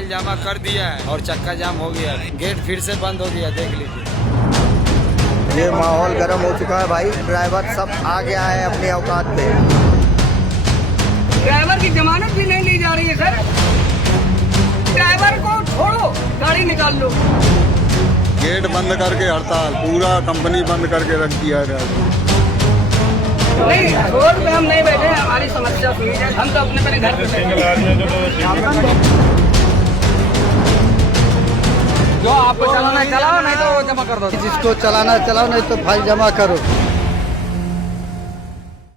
File जमा कर दिया है और चक्का जाम हो गया, गेट फिर से बंद हो गया, देख लीजिए। ये माहौल गर्म हो चुका है भाई, ड्राइवर सब आ गया है अपनी औकात पे। ड्राइवर की जमानत भी नहीं ली जा रही है सर। ड्राइवर को छोड़ो, गाड़ी निकाल लो। गेट बंद करके हड़ताल, पूरा कंपनी बंद करके रख दिया है। नहीं, रोड पे हम नहीं बैठे, हमारी समस्या सुनी जाए, हम तो अपने घर पे जो आपको चलाना चलाओ, नहीं तो जमा कर दो। जिसको चलाना चलाओ, नहीं तो फाइल जमा करो।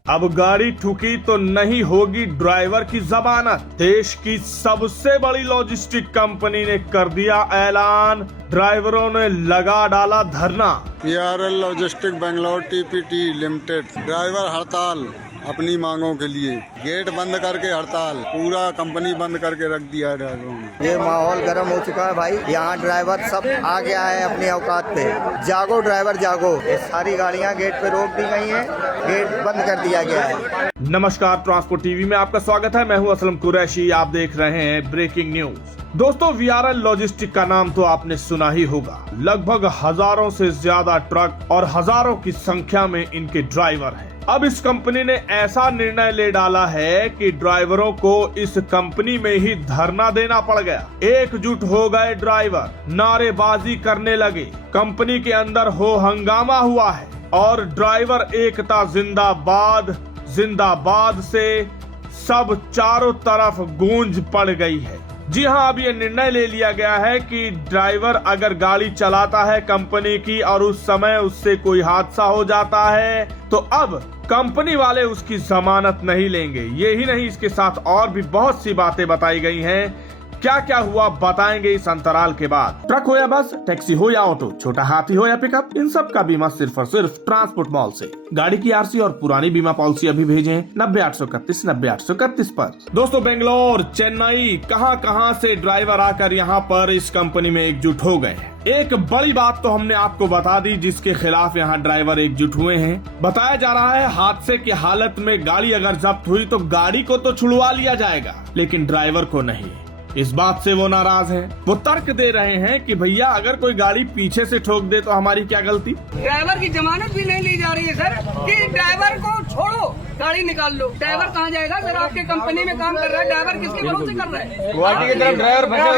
अब गाड़ी ठुकी तो नहीं होगी ड्राइवर की जमानत। देश की सबसे बड़ी लॉजिस्टिक कंपनी ने कर दिया ऐलान, ड्राइवरों ने लगा डाला धरना। PRL logistic Bangalore TPT limited driver हड़ताल अपनी मांगों के लिए, गेट बंद करके हड़ताल, पूरा कंपनी बंद करके रख दिया है ड्राइवरों ने। ये माहौल गर्म हो चुका है भाई, यहाँ ड्राइवर सब आ गया है अपनी औकात पे। जागो ड्राइवर जागो, ये सारी गाड़ियाँ गेट पे रोक दी गई हैं, गेट बंद कर दिया गया है। नमस्कार, ट्रांसपोर्ट टीवी में आपका स्वागत है। मैं हूं असलम कुरैशी, आप देख रहे हैं ब्रेकिंग न्यूज। दोस्तों, VRL लॉजिस्टिक का नाम तो आपने सुना ही होगा। लगभग हजारों से ज्यादा ट्रक और हजारों की संख्या में इनके ड्राइवर हैं। अब इस कंपनी ने ऐसा निर्णय ले डाला है कि ड्राइवरों को इस कंपनी में ही धरना देना पड़ गया। एकजुट हो गए ड्राइवर, नारेबाजी करने लगे, कंपनी के अंदर हो हंगामा हुआ है और ड्राइवर एकता जिंदाबाद जिंदाबाद से सब चारों तरफ गूंज पड़ गई है। जी हां, अब ये निर्णय ले लिया गया है कि ड्राइवर अगर गाड़ी चलाता है कंपनी की और उस समय उससे कोई हादसा हो जाता है तो अब कंपनी वाले उसकी जमानत नहीं लेंगे। यही नहीं, इसके साथ और भी बहुत सी बातें बताई गई हैं। क्या क्या हुआ बताएंगे इस अंतराल के बाद। ट्रक हो या बस, टैक्सी हो या ऑटो, छोटा हाथी हो या पिकअप, इन सब का बीमा सिर्फ और सिर्फ ट्रांसपोर्ट मॉल से। गाड़ी की RC और पुरानी बीमा पॉलिसी अभी भेजें 90-831 90-831 पर। दोस्तों, बेंगलोर, चेन्नई, कहां से ड्राइवर आकर यहां पर इस कंपनी में एकजुट हो गए। एक बड़ी बात तो हमने आपको बता दी जिसके खिलाफ यहाँ ड्राइवर एकजुट हुए हैं। बताया जा रहा है हादसे की हालत में गाड़ी अगर जब्त हुई तो गाड़ी को तो छुड़वा लिया जाएगा, लेकिन ड्राइवर को नहीं। इस बात से वो नाराज हैं। वो तर्क दे रहे हैं कि भैया अगर कोई गाड़ी पीछे से ठोक दे तो हमारी क्या गलती। ड्राइवर की जमानत भी नहीं ली जा रही है सर। कि ड्राइवर को छोड़ो, गाड़ी निकाल लो। ड्राइवर कहाँ जाएगा सर? आपके कंपनी में काम कर रहा है ड्राइवर, किसके भरोसे कर रहा है? गुवाहाटी की तरफ ड्राइवर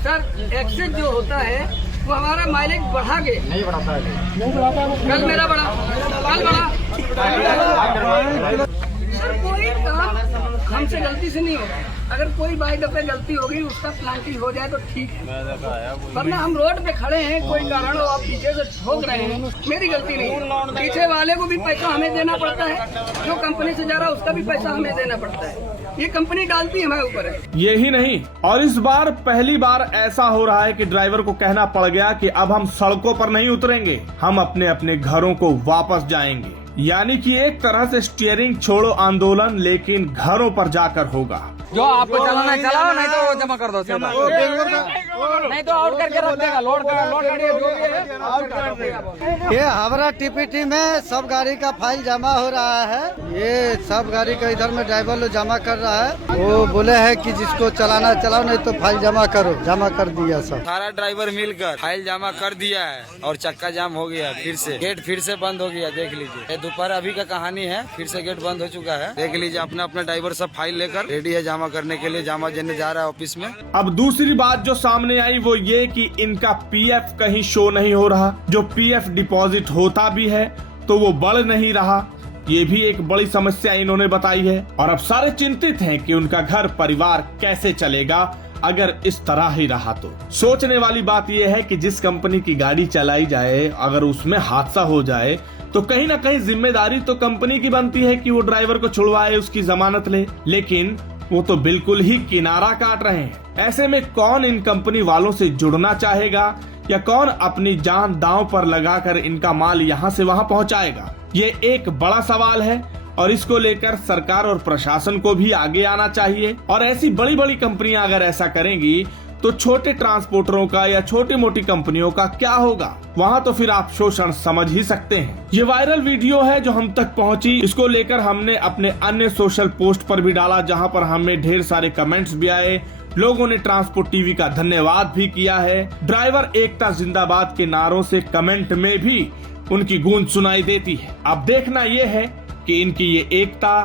सर, एक्सीडेंट जो होता है वो हमारा माइलेज बढ़ा के नहीं बढ़ाता है। कल मेरा बढ़ा, कल बढ़ा। सर, कोई काम हमसे गलती से नहीं होगा। अगर कोई बाई दफे गलती होगी, उसका प्लांटिंग हो जाए तो ठीक है, वरना हम रोड पे खड़े हैं, कोई कारण हो आप पीछे से ठोक रहे हैं, मेरी गलती नहीं है। पीछे वाले को भी पैसा हमें देना पड़ता है, जो कंपनी से जा रहा है उसका भी पैसा हमें देना पड़ता है। ये कंपनी डालती है हमारे ऊपर है। यही नहीं, और इस बार पहली बार ऐसा हो रहा है कि ड्राइवर को कहना पड़ गया कि अब हम सड़कों पर नहीं उतरेंगे, हम अपने अपने घरों को वापस जाएंगे। यानी कि एक तरह से स्टीयरिंग छोड़ो आंदोलन, लेकिन घरों पर जाकर होगा। जो आपको चलाना चलाओ, नहीं तो जमा कर दो। नहीं तो आउट करके रख देगा। लोड गाड़ी जो भी है। ये हावड़ा TPT में सब गाड़ी का फाइल जमा हो रहा है। ये सब गाड़ी का इधर में ड्राइवर लोग जमा कर रहा है। वो बोले है कि जिसको चलाना चलाओ, नहीं तो फाइल जमा करो। जमा कर दिया सब, सारा ड्राइवर मिलकर फाइल जमा कर दिया है और चक्का जाम हो गया, फिर से गेट फिर से बंद हो गया, देख लीजिए। दोपहर अभी का कहानी है, फिर से गेट बंद हो चुका है, देख लीजिए। अपना अपना ड्राइवर सब फाइल लेकर रेडी है जमा करने के लिए, जमा देने जा रहा है ऑफिस में। अब दूसरी बात जो सामने आई वो ये कि इनका PF कहीं शो नहीं हो रहा। जो PF डिपॉजिट होता भी है तो वो बढ़ नहीं रहा। ये भी एक बड़ी समस्या इन्होंने बताई है। और अब सारे चिंतित हैं कि उनका घर परिवार कैसे चलेगा अगर इस तरह ही रहा तो। सोचने वाली बात यह है कि जिस कंपनी की गाड़ी चलाई जाए, अगर उसमें हादसा हो जाए तो कहीं ना कहीं जिम्मेदारी तो कंपनी की बनती है कि वो ड्राइवर को छुड़वाए, उसकी जमानत ले। लेकिन वो तो बिल्कुल ही किनारा काट रहे हैं। ऐसे में कौन इन कंपनी वालों से जुड़ना चाहेगा या कौन अपनी जान दांव पर लगाकर इनका माल यहाँ से वहाँ पहुँचाएगा? ये एक बड़ा सवाल है और इसको लेकर सरकार और प्रशासन को भी आगे आना चाहिए। और ऐसी बड़ी बड़ी कंपनियां अगर ऐसा करेंगी तो छोटे ट्रांसपोर्टरों का या छोटी मोटी कंपनियों का क्या होगा? वहाँ तो फिर आप शोषण समझ ही सकते हैं। ये वायरल वीडियो है जो हम तक पहुँची, इसको लेकर हमने अपने अन्य सोशल पोस्ट पर भी डाला, जहाँ पर हमें ढेर सारे कमेंट्स भी आए। लोगों ने ट्रांसपोर्ट टीवी का धन्यवाद भी किया है। ड्राइवर एकता जिंदाबाद के नारों से कमेंट में भी उनकी गूंज सुनाई देती है। अब देखना यह है कि इनकी ये एकता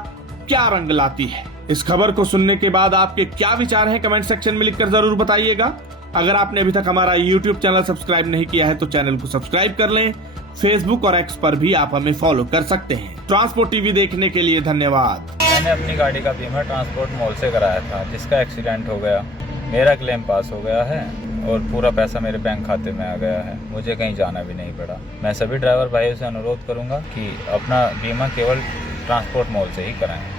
क्या रंग लाती है। इस खबर को सुनने के बाद आपके क्या विचार हैं, कमेंट सेक्शन में लिखकर जरूर बताइएगा। अगर आपने अभी तक हमारा YouTube चैनल सब्सक्राइब नहीं किया है तो चैनल को सब्सक्राइब कर लें। फेसबुक और एक्स पर भी आप हमें फॉलो कर सकते हैं। ट्रांसपोर्ट टीवी देखने के लिए धन्यवाद। मैंने अपनी गाड़ी का बीमा ट्रांसपोर्ट मॉल से कराया था, जिसका एक्सीडेंट हो गया। मेरा क्लेम पास हो गया है और पूरा पैसा मेरे बैंक खाते में आ गया है। मुझे कहीं जाना भी नहीं पड़ा। मैं सभी ड्राइवर भाइयों से अनुरोध करूंगा कि अपना बीमा केवल ट्रांसपोर्ट मॉल से ही कराएं।